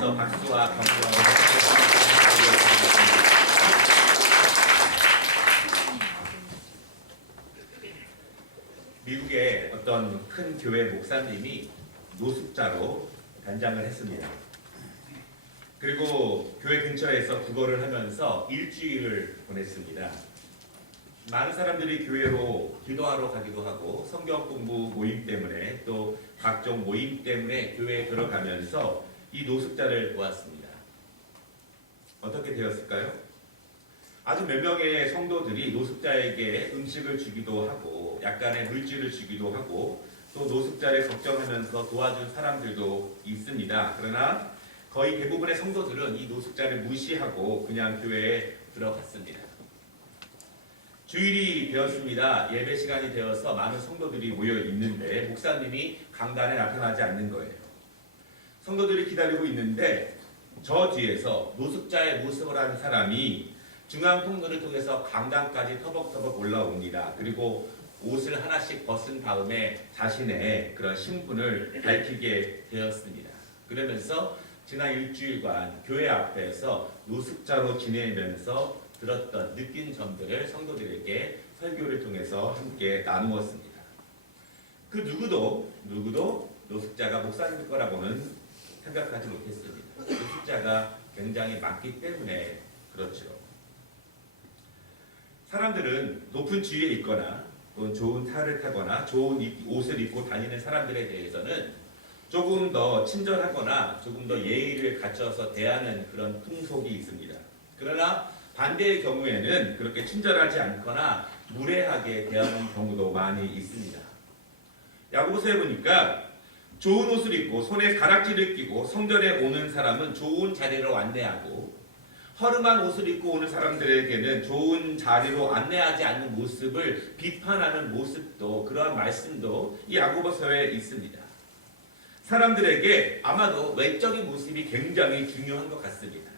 위해서 박수와 격려를 미국의 어떤 큰 교회 목사님이 노숙자로 단장을 했습니다. 그리고 교회 근처에서 구걸을 하면서 일주일을 보냈습니다. 많은 사람들이 교회로 기도하러 가기도 하고 성경 공부 모임 때문에 또 각종 모임 때문에 교회에 들어가면서 이 노숙자를 보았습니다. 어떻게 되었을까요? 아주 몇 명의 성도들이 노숙자에게 음식을 주기도 하고 약간의 물질을 주기도 하고 또 노숙자를 걱정하면서 도와준 사람들도 있습니다. 그러나 거의 대부분의 성도들은 이 노숙자를 무시하고 그냥 교회에 들어갔습니다. 주일이 되었습니다. 예배 시간이 되어서 많은 성도들이 모여 있는데 목사님이 강단에 나타나지 않는 거예요. 성도들이 기다리고 있는데 저 뒤에서 노숙자의 모습을 한 사람이 중앙 통로를 통해서 강단까지 터벅터벅 올라옵니다. 그리고 옷을 하나씩 벗은 다음에 자신의 그런 신분을 밝히게 되었습니다. 그러면서 지난 일주일간 교회 앞에서 노숙자로 지내면서 들었던 느낀 점들을 성도들에게 설교를 통해서 함께 나누었습니다. 그 누구도 노숙자가 목사님일 거라고는 생각하지 못했습니다. 노숙자가 굉장히 많기 때문에 그렇죠. 사람들은 높은 지위에 있거나 또 좋은 차를 타거나 좋은 옷을 입고 다니는 사람들에 대해서는 조금 더 친절하거나 조금 더 예의를 갖춰서 대하는 그런 풍속이 있습니다. 그러나 반대의 경우에는 그렇게 친절하지 않거나 무례하게 대하는 경우도 많이 있습니다. 야고보서에 보니까 좋은 옷을 입고 손에 가락지를 끼고 성전에 오는 사람은 좋은 자리로 안내하고 허름한 옷을 입고 오는 사람들에게는 좋은 자리로 안내하지 않는 모습을 비판하는 모습도 그러한 말씀도 이 야고보서에 있습니다. 사람들에게 아마도 외적인 모습이 굉장히 중요한 것 같습니다.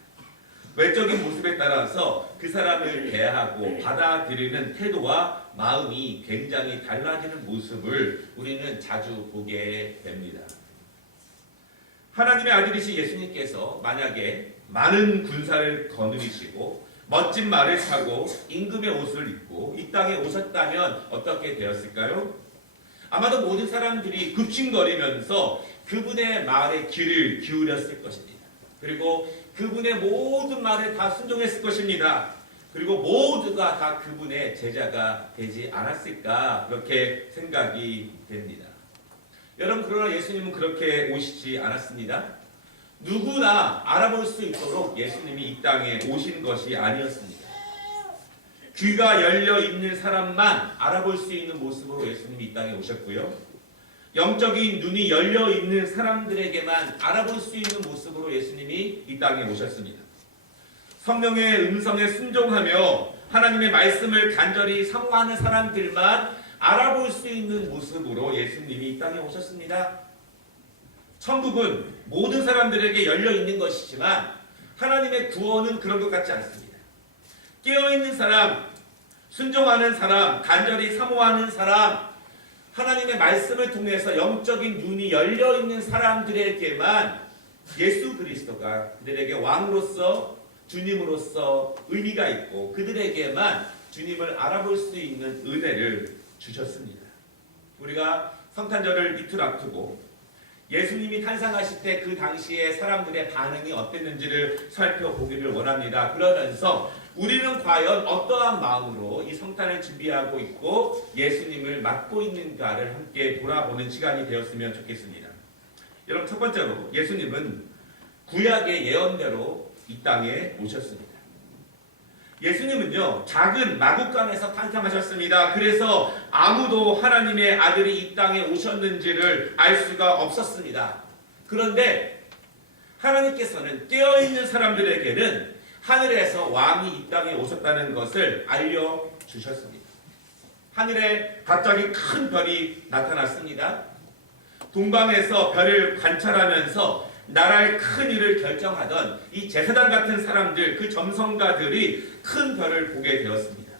외적인 모습에 따라서 그 사람을 대하고 받아들이는 태도와 마음이 굉장히 달라지는 모습을 우리는 자주 보게 됩니다. 하나님의 아들이신 예수님께서 만약에 많은 군사를 거느리시고 멋진 말을 타고 임금의 옷을 입고 이 땅에 오셨다면 어떻게 되었을까요? 아마도 모든 사람들이 굽신거리면서 그분의 말에 귀를 기울였을 것입니다. 그리고 그분의 모든 말에 다 순종했을 것입니다. 그리고 모두가 다 그분의 제자가 되지 않았을까 그렇게 생각이 됩니다. 여러분 그러나 예수님은 그렇게 오시지 않았습니다. 누구나 알아볼 수 있도록 예수님이 이 땅에 오신 것이 아니었습니다. 귀가 열려 있는 사람만 알아볼 수 있는 모습으로 예수님이 이 땅에 오셨고요. 영적인 눈이 열려 있는 사람들에게만 알아볼 수 있는 모습으로 예수님이 이 땅에 오셨습니다. 성령의 음성에 순종하며 하나님의 말씀을 간절히 사모하는 사람들만 알아볼 수 있는 모습으로 예수님이 이 땅에 오셨습니다. 천국은 모든 사람들에게 열려 있는 것이지만 하나님의 구원은 그런 것 같지 않습니다. 깨어있는 사람, 순종하는 사람, 간절히 사모하는 사람, 하나님의 말씀을 통해서 영적인 눈이 열려있는 사람들에게만 예수 그리스도가 그들에게 왕으로서 주님으로서 의미가 있고 그들에게만 주님을 알아볼 수 있는 은혜를 주셨습니다. 우리가 성탄절을 이틀 앞두고 예수님이 탄생하실 때 그 당시에 사람들의 반응이 어땠는지를 살펴보기를 원합니다. 그러면서 우리는 과연 어떠한 마음으로 이 성탄을 준비하고 있고 예수님을 맞고 있는가를 함께 돌아보는 시간이 되었으면 좋겠습니다. 여러분 첫 번째로 예수님은 구약의 예언대로 이 땅에 오셨습니다. 예수님은요 작은 마구간에서 탄생하셨습니다. 그래서 아무도 하나님의 아들이 이 땅에 오셨는지를 알 수가 없었습니다. 그런데 하나님께서는 깨어있는 사람들에게는 하늘에서 왕이 이 땅에 오셨다는 것을 알려주셨습니다. 하늘에 갑자기 큰 별이 나타났습니다. 동방에서 별을 관찰하면서 나라의 큰 일을 결정하던 이 제사장 같은 사람들, 그 점성가들이 큰 별을 보게 되었습니다.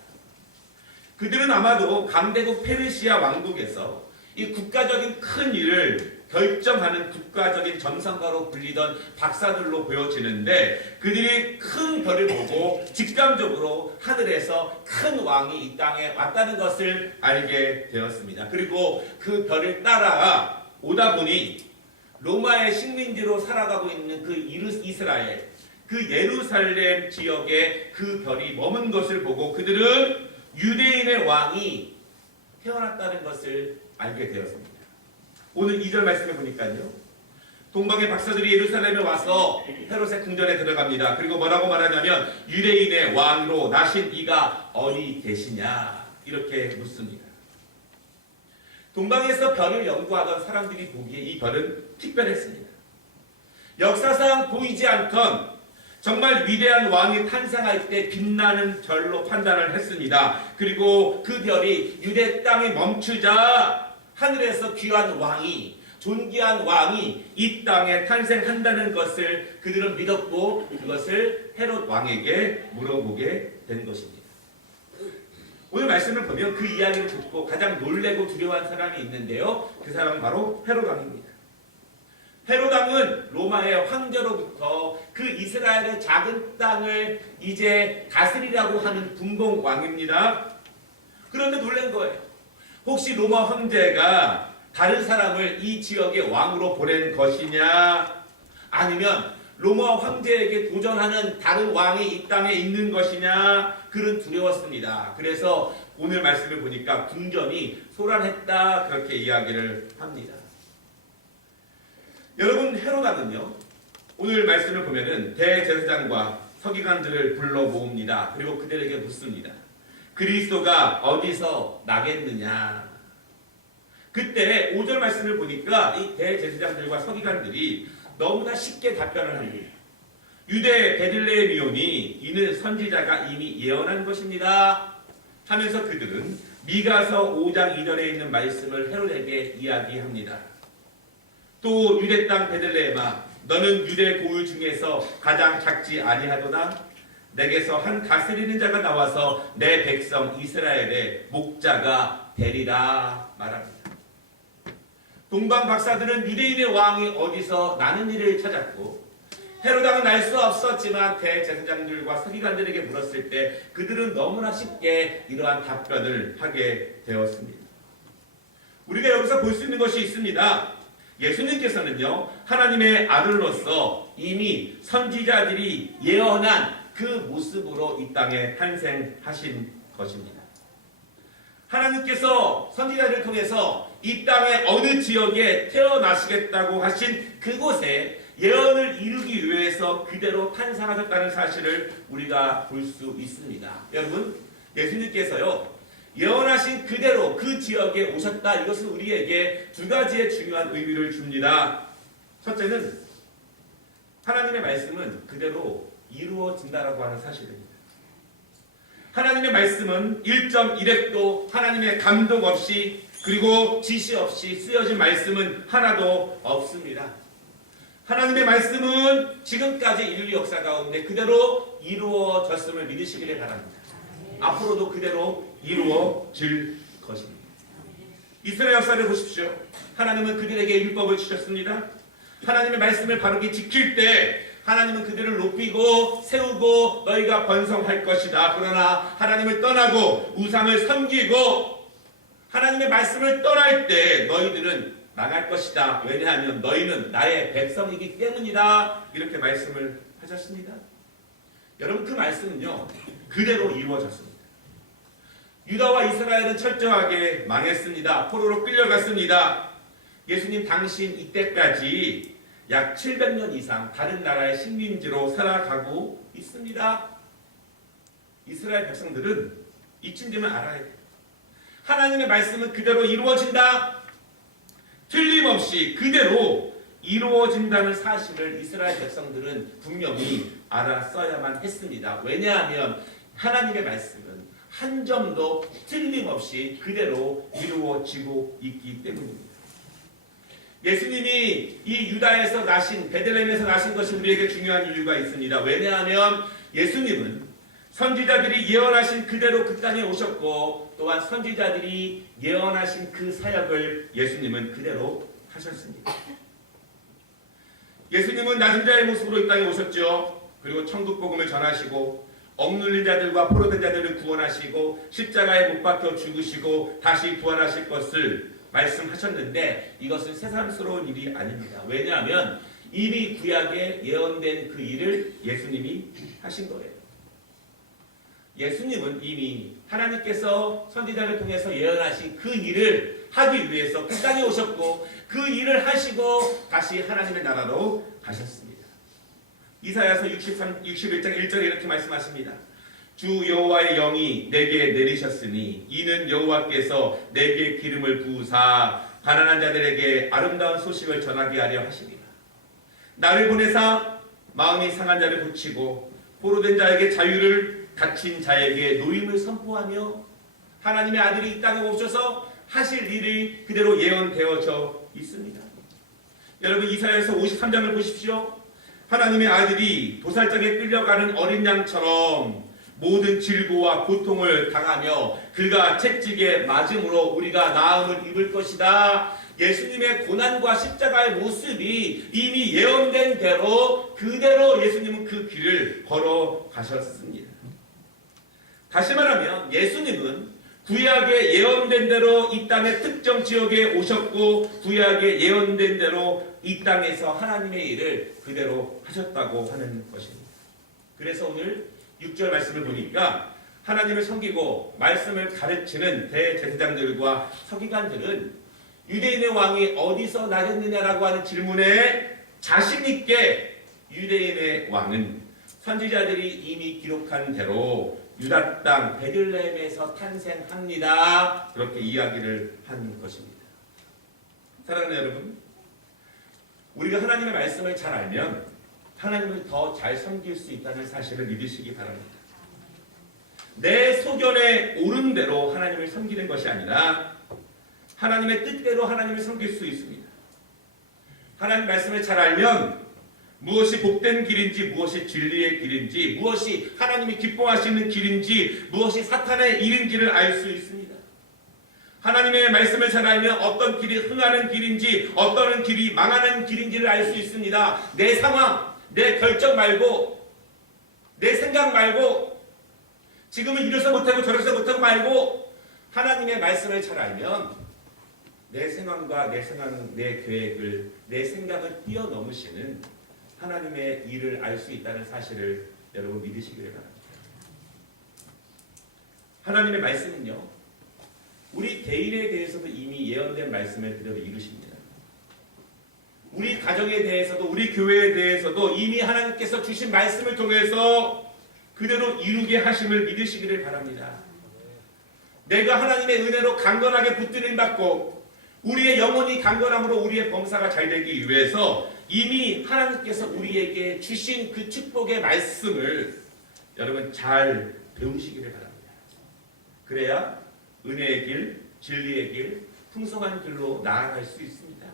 그들은 아마도 강대국 페르시아 왕국에서 이 국가적인 큰 일을 결정하는 국가적인 전성가로 불리던 박사들로 보여지는데 그들이 큰 별을 보고 직감적으로 하늘에서 큰 왕이 이 땅에 왔다는 것을 알게 되었습니다. 그리고 그 별을 따라 오다 보니 로마의 식민지로 살아가고 있는 그 이스라엘, 그 예루살렘 지역에 그 별이 머문 것을 보고 그들은 유대인의 왕이 태어났다는 것을 알게 되었습니다. 오늘 2절 말씀해 보니까요. 동방의 박사들이 예루살렘에 와서 헤롯의 궁전에 들어갑니다. 그리고 뭐라고 말하냐면 유대인의 왕으로 나신 이가 어디 계시냐 이렇게 묻습니다. 동방에서 별을 연구하던 사람들이 보기에 이 별은 특별했습니다. 역사상 보이지 않던 정말 위대한 왕이 탄생할 때 빛나는 별로 판단을 했습니다. 그리고 그 별이 유대 땅에 멈추자 하늘에서 귀한 왕이, 존귀한 왕이 이 땅에 탄생한다는 것을 그들은 믿었고 그것을 헤롯 왕에게 물어보게 된 것입니다. 오늘 말씀을 보면 그 이야기를 듣고 가장 놀래고 두려워한 사람이 있는데요. 그 사람은 바로 헤롯 왕입니다. 헤롯 왕은 로마의 황제로부터 그 이스라엘의 작은 땅을 이제 다스리라고 하는 분봉 왕입니다. 그런데 놀란 거예요. 혹시 로마 황제가 다른 사람을 이 지역의 왕으로 보낸 것이냐, 아니면 로마 황제에게 도전하는 다른 왕이 이 땅에 있는 것이냐, 그는 두려웠습니다. 그래서 오늘 말씀을 보니까 궁전이 소란했다 그렇게 이야기를 합니다. 여러분, 헤롯 왕은요, 오늘 말씀을 보면은 대제사장과 서기관들을 불러 모읍니다. 그리고 그들에게 묻습니다. 그리스도가 어디서 나겠느냐? 그때 5절 말씀을 보니까 이 대제사장들과 서기관들이 너무나 쉽게 답변을 합니다. 유대 베들레헴이오니 이는 선지자가 이미 예언한 것입니다 하면서 그들은 미가서 5장 2절에 있는 말씀을 헤롯에게 이야기합니다. 또 유대 땅 베들레헴아 너는 유대 고유 중에서 가장 작지 아니하도다. 내게서 한 다스리는 자가 나와서 내 백성 이스라엘의 목자가 되리라 말합니다. 동방 박사들은 유대인의 왕이 어디서 나는 일을 찾았고 헤롯 왕은 알 수 없었지만 대제사장들과 서기관들에게 물었을 때 그들은 너무나 쉽게 이러한 답변을 하게 되었습니다. 우리가 여기서 볼 수 있는 것이 있습니다. 예수님께서는요, 하나님의 아들로서 이미 선지자들이 예언한 그 모습으로 이 땅에 탄생하신 것입니다. 하나님께서 선지자를 통해서 이 땅의 어느 지역에 태어나시겠다고 하신 그곳에 예언을 이루기 위해서 그대로 탄생하셨다는 사실을 우리가 볼 수 있습니다. 여러분, 예수님께서요, 예언하신 그대로 그 지역에 오셨다. 이것은 우리에게 두 가지의 중요한 의미를 줍니다. 첫째는 하나님의 말씀은 그대로 이루어진다라고 하는 사실입니다. 하나님의 말씀은 1.1획도 하나님의 감동 없이 그리고 지시 없이 쓰여진 말씀은 하나도 없습니다. 하나님의 말씀은 지금까지 인류 역사 가운데 그대로 이루어졌음을 믿으시기를 바랍니다. 앞으로도 그대로 이루어질 것입니다. 이스라엘 역사를 보십시오. 하나님은 그들에게 율법을 주셨습니다. 하나님의 말씀을 바르게 지킬 때 하나님은 그들을 높이고 세우고 너희가 번성할 것이다. 그러나 하나님을 떠나고 우상을 섬기고 하나님의 말씀을 떠날 때 너희들은 망할 것이다. 왜냐하면 너희는 나의 백성이기 때문이다. 이렇게 말씀을 하셨습니다. 여러분, 그 말씀은요, 그대로 이루어졌습니다. 유다와 이스라엘은 철저하게 망했습니다. 포로로 끌려갔습니다. 예수님 당신 이때까지 약 700년 이상 다른 나라의 식민지로 살아가고 있습니다. 이스라엘 백성들은 이쯤 되면 알아야 돼요. 하나님의 말씀은 그대로 이루어진다. 틀림없이 그대로 이루어진다는 사실을 이스라엘 백성들은 분명히 알았어야만 했습니다. 왜냐하면 하나님의 말씀은 한 점도 틀림없이 그대로 이루어지고 있기 때문입니다. 예수님이 이 유다에서 나신, 베들레헴에서 나신 것이 우리에게 중요한 이유가 있습니다. 왜냐하면 예수님은 선지자들이 예언하신 그대로 그 땅에 오셨고 또한 선지자들이 예언하신 그 사역을 예수님은 그대로 하셨습니다. 예수님은 낮은 자의 모습으로 이 땅에 오셨죠. 그리고 천국 복음을 전하시고 억눌린 자들과 포로된 자들을 구원하시고 십자가에 못 박혀 죽으시고 다시 부활하실 것을 말씀하셨는데 이것은 새삼스러운 일이 아닙니다. 왜냐하면 이미 구약에 예언된 그 일을 예수님이 하신 거예요. 예수님은 이미 하나님께서 선지자를 통해서 예언하신 그 일을 하기 위해서 그 땅에 오셨고 그 일을 하시고 다시 하나님의 나라로 가셨습니다. 이사야서 61장 1절에 이렇게 말씀하십니다. 주 여호와의 영이 내게 내리셨으니 이는 여호와께서 내게 기름을 부으사 가난한 자들에게 아름다운 소식을 전하게 하려 하시니라. 나를 보내사 마음이 상한 자를 고치고 포로된 자에게 자유를 갇힌 자에게 노임을 선포하며 하나님의 아들이 이 땅에 오셔서 하실 일이 그대로 예언되어져 있습니다. 여러분 이사야서 53장을 보십시오. 하나님의 아들이 도살장에 끌려가는 어린 양처럼 모든 질고와 고통을 당하며 그가 채찍에 맞음으로 우리가 나음을 입을 것이다. 예수님의 고난과 십자가의 모습이 이미 예언된 대로 그대로 예수님은 그 길을 걸어가셨습니다. 다시 말하면 예수님은 구약에 예언된 대로 이 땅의 특정 지역에 오셨고 구약에 예언된 대로 이 땅에서 하나님의 일을 그대로 하셨다고 하는 것입니다. 그래서 오늘 6절 말씀을 보니까 하나님을 섬기고 말씀을 가르치는 대제사장들과 서기관들은 유대인의 왕이 어디서 나셨느냐라고 하는 질문에 자신 있게 유대인의 왕은 선지자들이 이미 기록한 대로 유다 땅 베들레헴에서 탄생합니다. 그렇게 이야기를 한 것입니다. 사랑하는 여러분, 우리가 하나님의 말씀을 잘 알면 하나님을 더 잘 섬길 수 있다는 사실을 믿으시기 바랍니다. 내 소견에 옳은 대로 하나님을 섬기는 것이 아니라 하나님의 뜻대로 하나님을 섬길 수 있습니다. 하나님 말씀을 잘 알면 무엇이 복된 길인지 무엇이 진리의 길인지 무엇이 하나님이 기뻐하시는 길인지 무엇이 사탄의 일인지를 알 수 있습니다. 하나님의 말씀을 잘 알면 어떤 길이 흥하는 길인지 어떤 길이 망하는 길인지를 알 수 있습니다. 내 상황, 내 결정 말고 내 생각 말고 지금은 이래서 못하고 저래서 못하고 말고 하나님의 말씀을 잘 알면 내 생각과 내 계획을 내 생각을 뛰어넘으시는 하나님의 일을 알 수 있다는 사실을 여러분 믿으시기를 바랍니다. 하나님의 말씀은요, 우리 개인에 대해서도 이미 예언된 말씀을 그대로 이루십니다. 우리 가정에 대해서도 우리 교회에 대해서도 이미 하나님께서 주신 말씀을 통해서 그대로 이루게 하심을 믿으시기를 바랍니다. 내가 하나님의 은혜로 강건하게 붙들림 받고 우리의 영혼이 강건함으로 우리의 범사가 잘 되기 위해서 이미 하나님께서 우리에게 주신 그 축복의 말씀을 여러분 잘 배우시기를 바랍니다. 그래야 은혜의 길, 진리의 길, 풍성한 길로 나아갈 수 있습니다.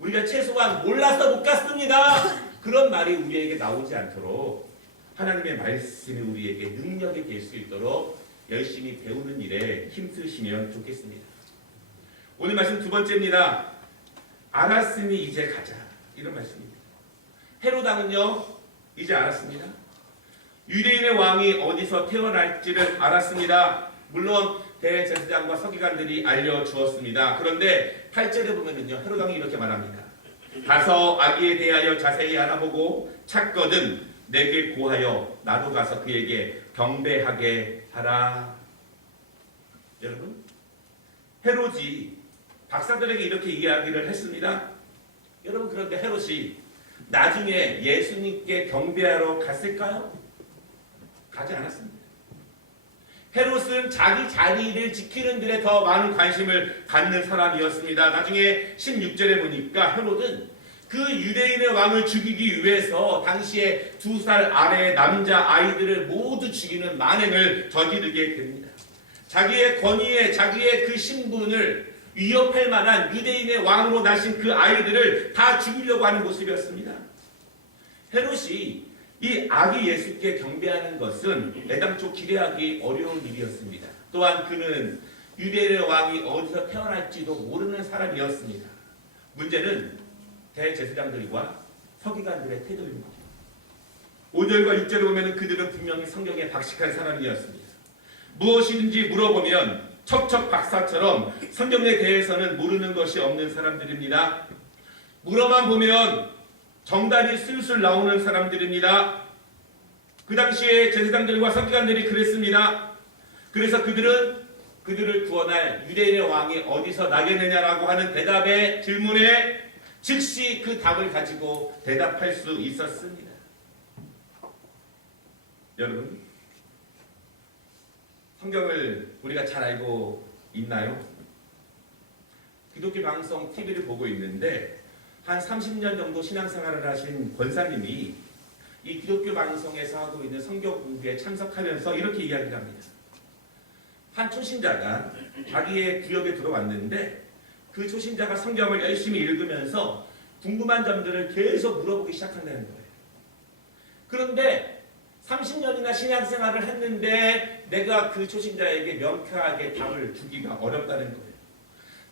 우리가 최소한 몰라서 못 갔습니다. 그런 말이 우리에게 나오지 않도록 하나님의 말씀이 우리에게 능력이 될 수 있도록 열심히 배우는 일에 힘쓰시면 좋겠습니다. 오늘 말씀 두 번째입니다. 알았으니 이제 가자. 이런 말씀입니다. 헤롯 왕은요, 이제 알았습니다. 유대인의 왕이 어디서 태어날지를 알았습니다. 물론 대제사장과 서기관들이 알려주었습니다. 그런데 8절에 보면은요, 헤롯 왕이 이렇게 말합니다. 가서 아기에 대하여 자세히 알아보고 찾거든 내게 고하여 나도 가서 그에게 경배하게 하라. 여러분, 헤롯이 박사들에게 이렇게 이야기를 했습니다. 여러분, 그런데 헤롯이 나중에 예수님께 경배하러 갔을까요? 가지 않았습니다. 헤롯은 자기 자리를 지키는 일에 더 많은 관심을 갖는 사람이었습니다. 나중에 16절에 보니까 헤롯은 그 유대인의 왕을 죽이기 위해서 당시에 2살 아래의 남자 아이들을 모두 죽이는 만행을 저지르게 됩니다. 자기의 권위에 자기의 그 신분을 위협할 만한 유대인의 왕으로 나신 그 아이들을 다 죽이려고 하는 모습이었습니다. 헤롯이 이 아기 예수께 경배하는 것은 애당초 기대하기 어려운 일이었습니다. 또한 그는 유대인의 왕이 어디서 태어날지도 모르는 사람이었습니다. 문제는 대제사장들과 서기관들의 태도입니다. 5절과 6절을 보면 그들은 분명히 성경에 박식한 사람이었습니다. 무엇이든지 물어보면 척척 박사처럼 성경에 대해서는 모르는 것이 없는 사람들입니다. 물어만 보면 정답이 술술 나오는 사람들입니다. 그 당시에 제사장들과 서기관들이 그랬습니다. 그래서 그들을 구원할 유대인의 왕이 어디서 나겠느냐라고 하는 대답의 질문에 즉시 그 답을 가지고 대답할 수 있었습니다. 여러분, 성경을 우리가 잘 알고 있나요? 기독교 방송 TV를 보고 있는데 한 30년 정도 신앙생활을 하신 권사님이 이 기독교 방송에서 하고 있는 성경 공부에 참석하면서 이렇게 이야기를 합니다. 한 초신자가 자기의 구역에 들어왔는데 그 초신자가 성경을 열심히 읽으면서 궁금한 점들을 계속 물어보기 시작한다는 거예요. 그런데 30년이나 신앙생활을 했는데 내가 그 초신자에게 명쾌하게 답을 주기가 어렵다는 거예요.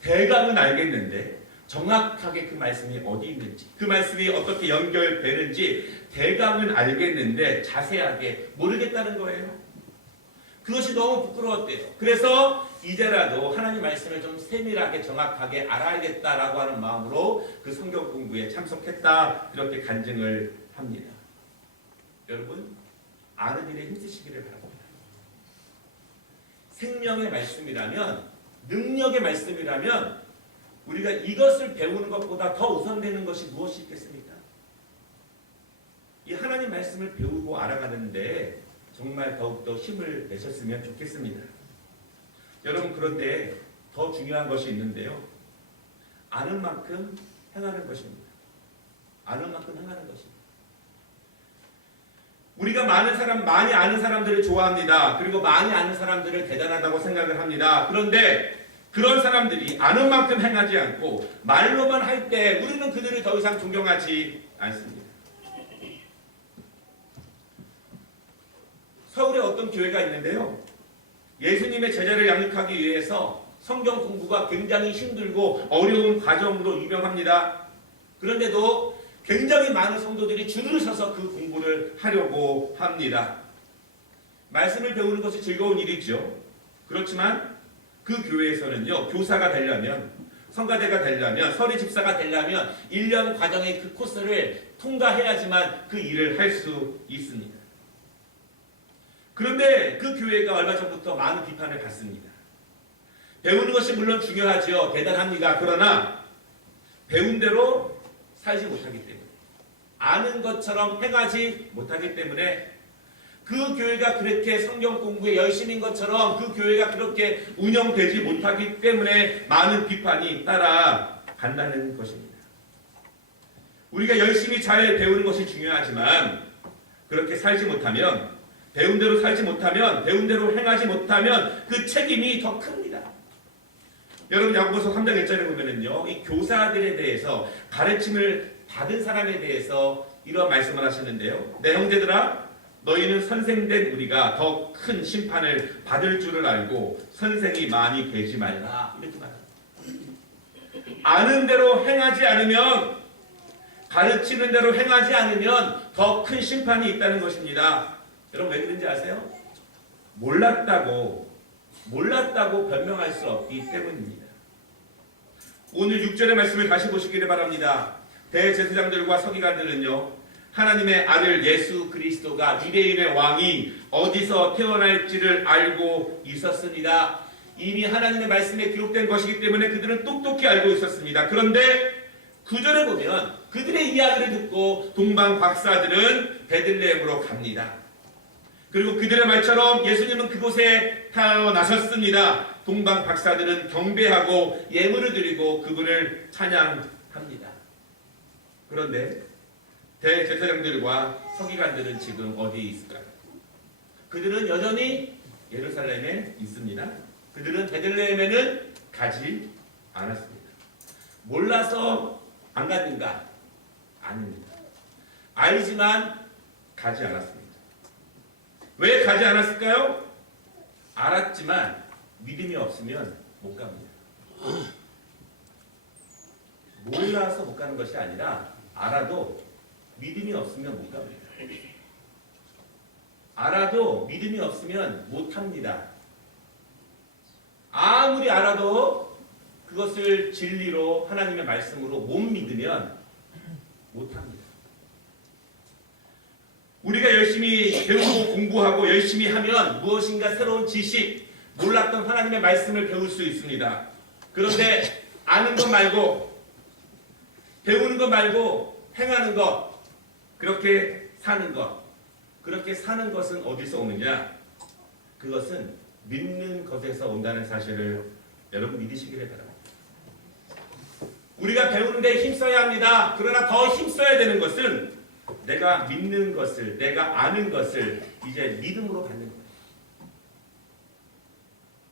대강은 알겠는데 정확하게 그 말씀이 어디 있는지, 그 말씀이 어떻게 연결되는지 대강은 알겠는데 자세하게 모르겠다는 거예요. 그것이 너무 부끄러웠대요. 그래서 이제라도 하나님 말씀을 좀 세밀하게 정확하게 알아야겠다라고 하는 마음으로 그 성경 공부에 참석했다, 그렇게 간증을 합니다. 여러분, 아는 일에 힘쓰시기를 바랍니다. 생명의 말씀이라면, 능력의 말씀이라면 우리가 이것을 배우는 것보다 더 우선되는 것이 무엇이 있겠습니까? 이 하나님 말씀을 배우고 알아가는데 정말 더욱더 힘을 내셨으면 좋겠습니다. 여러분, 그런데 더 중요한 것이 있는데요. 아는 만큼 행하는 것입니다. 아는 만큼 행하는 것입니다. 우리가 많이 아는 사람들을 좋아합니다. 그리고 많이 아는 사람들을 대단하다고 생각을 합니다. 그런데 그런 사람들이 아는 만큼 행하지 않고 말로만 할 때 우리는 그들을 더 이상 존경하지 않습니다. 서울에 어떤 교회가 있는데요. 예수님의 제자를 양육하기 위해서 성경 공부가 굉장히 힘들고 어려운 과정으로 유명합니다. 그런데도 굉장히 많은 성도들이 줄을 서서 그 공부를 하려고 합니다. 말씀을 배우는 것이 즐거운 일이죠. 그렇지만 그 교회에서는요, 교사가 되려면, 성가대가 되려면, 서리 집사가 되려면 1년 과정의 그 코스를 통과해야지만 그 일을 할 수 있습니다. 그런데 그 교회가 얼마 전부터 많은 비판을 받습니다. 배우는 것이 물론 중요하죠. 대단합니다. 그러나 배운 대로 살지 못하기 때문에, 아는 것처럼 행하지 못하기 때문에, 그 교회가 그렇게 성경 공부에 열심인 것처럼 그 교회가 그렇게 운영되지 못하기 때문에 많은 비판이 따라간다는 것입니다. 우리가 열심히 잘 배우는 것이 중요하지만 그렇게 살지 못하면, 배운 대로 살지 못하면, 배운 대로 행하지 못하면 그 책임이 더 큽니다. 여러분, 야고보서 3장 1절에 보면은요, 이 교사들에 대해서, 가르침을 받은 사람에 대해서 이런 말씀을 하시는데요. 내 형제들아, 너희는 선생된 우리가 더 큰 심판을 받을 줄을 알고 선생이 많이 되지 말라, 이렇게 말합니다. 아는 대로 행하지 않으면, 가르치는 대로 행하지 않으면 더 큰 심판이 있다는 것입니다. 여러분, 왜 그런지 아세요? 몰랐다고 변명할 수 없기 때문입니다. 오늘 6절의 말씀을 다시 보시기를 바랍니다. 대제사장들과 서기관들은요, 하나님의 아들 예수 그리스도가 유대인의 왕이 어디서 태어날지를 알고 있었습니다. 이미 하나님의 말씀에 기록된 것이기 때문에 그들은 똑똑히 알고 있었습니다. 그런데 9절에 보면 그들의 이야기를 듣고 동방 박사들은 베들레헴으로 갑니다. 그리고 그들의 말처럼 예수님은 그곳에 태어나셨습니다. 동방 박사들은 경배하고 예물을 드리고 그분을 찬양합니다. 그런데 대제사장들과 서기관들은 지금 어디에 있을까요? 그들은 여전히 예루살렘에 있습니다. 그들은 베들레헴에는 가지 않았습니다. 몰라서 안 갔는가? 아닙니다. 알지만 가지 않았습니다. 왜 가지 않았을까요? 알았지만 믿음이 없으면 못 갑니다. 몰라서 못 가는 것이 아니라 알아도 믿음이 없으면 못 갑니다. 알아도 믿음이 없으면 못합니다. 아무리 알아도 그것을 진리로 하나님의 말씀으로 못 믿으면 못합니다. 우리가 열심히 배우고 공부하고 열심히 하면 무엇인가 새로운 지식, 몰랐던 하나님의 말씀을 배울 수 있습니다. 그런데 아는 것 말고 배우는 것 말고 행하는 것, 그렇게 사는 것, 그렇게 사는 것은 어디서 오느냐? 그것은 믿는 것에서 온다는 사실을 여러분 믿으시기를 바랍니다. 우리가 배우는데 힘써야 합니다. 그러나 더 힘써야 되는 것은 내가 믿는 것을, 내가 아는 것을 이제 믿음으로 받는 거예요.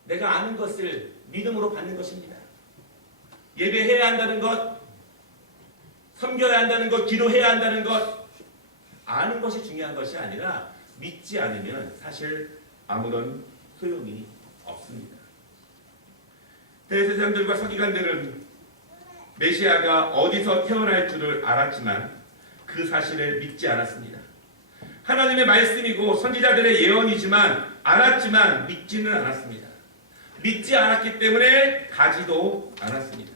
내가 아는 것을 믿음으로 받는 것입니다. 예배해야 한다는 것, 섬겨야 한다는 것, 기도해야 한다는 것, 아는 것이 중요한 것이 아니라 믿지 않으면 사실 아무런 소용이 없습니다. 대제사장들과 서기관들은 메시아가 어디서 태어날 줄을 알았지만 그 사실을 믿지 않았습니다. 하나님의 말씀이고 선지자들의 예언이지만 알았지만 믿지는 않았습니다. 믿지 않았기 때문에 가지도 않았습니다.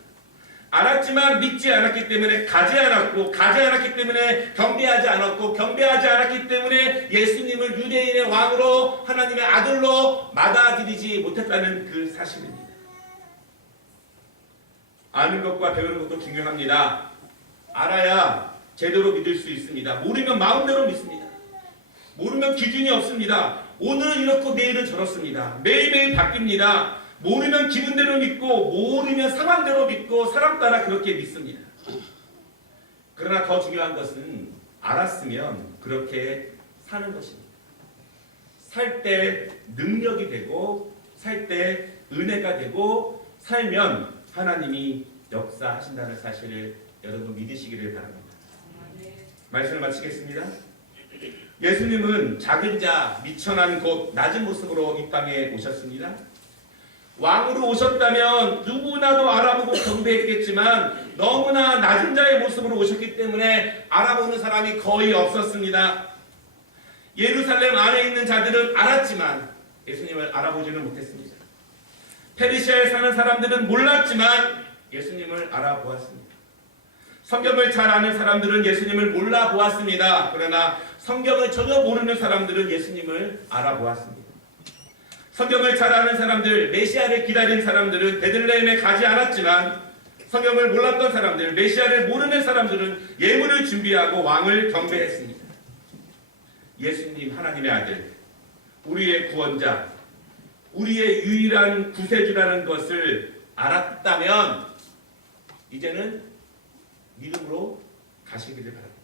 알았지만 믿지 않았기 때문에 가지 않았고, 가지 않았기 때문에 경배하지 않았고, 경배하지 않았기 때문에 예수님을 유대인의 왕으로, 하나님의 아들로 받아들이지 못했다는 그 사실입니다. 아는 것과 배우는 것도 중요합니다. 알아야 제대로 믿을 수 있습니다. 모르면 마음대로 믿습니다. 모르면 기준이 없습니다. 오늘은 이렇고 내일은 저렇습니다. 매일매일 바뀝니다. 모르면 기분대로 믿고 모르면 상황대로 믿고 사람 따라 그렇게 믿습니다. 그러나 더 중요한 것은 알았으면 그렇게 사는 것입니다. 살 때 능력이 되고 살 때 은혜가 되고 살면 하나님이 역사하신다는 사실을 여러분 믿으시기를 바랍니다. 말씀을 마치겠습니다. 예수님은 작은 자, 미천한 곳, 낮은 모습으로 이 땅에 오셨습니다. 왕으로 오셨다면 누구나도 알아보고 경배했겠지만 너무나 낮은 자의 모습으로 오셨기 때문에 알아보는 사람이 거의 없었습니다. 예루살렘 안에 있는 자들은 알았지만 예수님을 알아보지는 못했습니다. 페르시아에 사는 사람들은 몰랐지만 예수님을 알아보았습니다. 성경을 잘 아는 사람들은 예수님을 몰라보았습니다. 그러나 성경을 전혀 모르는 사람들은 예수님을 알아보았습니다. 성경을 잘 아는 사람들, 메시아를 기다린 사람들은 베들레헴에 가지 않았지만 성경을 몰랐던 사람들, 메시아를 모르는 사람들은 예물을 준비하고 왕을 경배했습니다. 예수님 하나님의 아들, 우리의 구원자, 우리의 유일한 구세주라는 것을 알았다면 이제는 믿음으로 가시기를 바랍니다.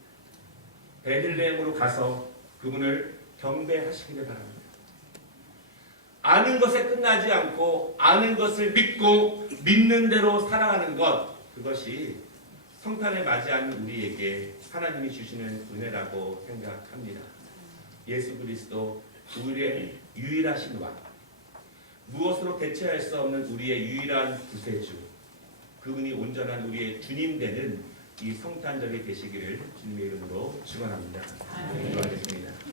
베들레헴으로 가서 그분을 경배하시기를 바랍니다. 아는 것에 끝나지 않고 아는 것을 믿고 믿는 대로 살아가는 것, 그것이 성탄을 맞이하는 우리에게 하나님이 주시는 은혜라고 생각합니다. 예수 그리스도 우리의 유일하신 왕, 무엇으로 대체할 수 없는 우리의 유일한 구세주, 그분이 온전한 우리의 주님 되는 이 성탄절이 되시기를 주님의 이름으로 축원합니다. 기도하겠습니다.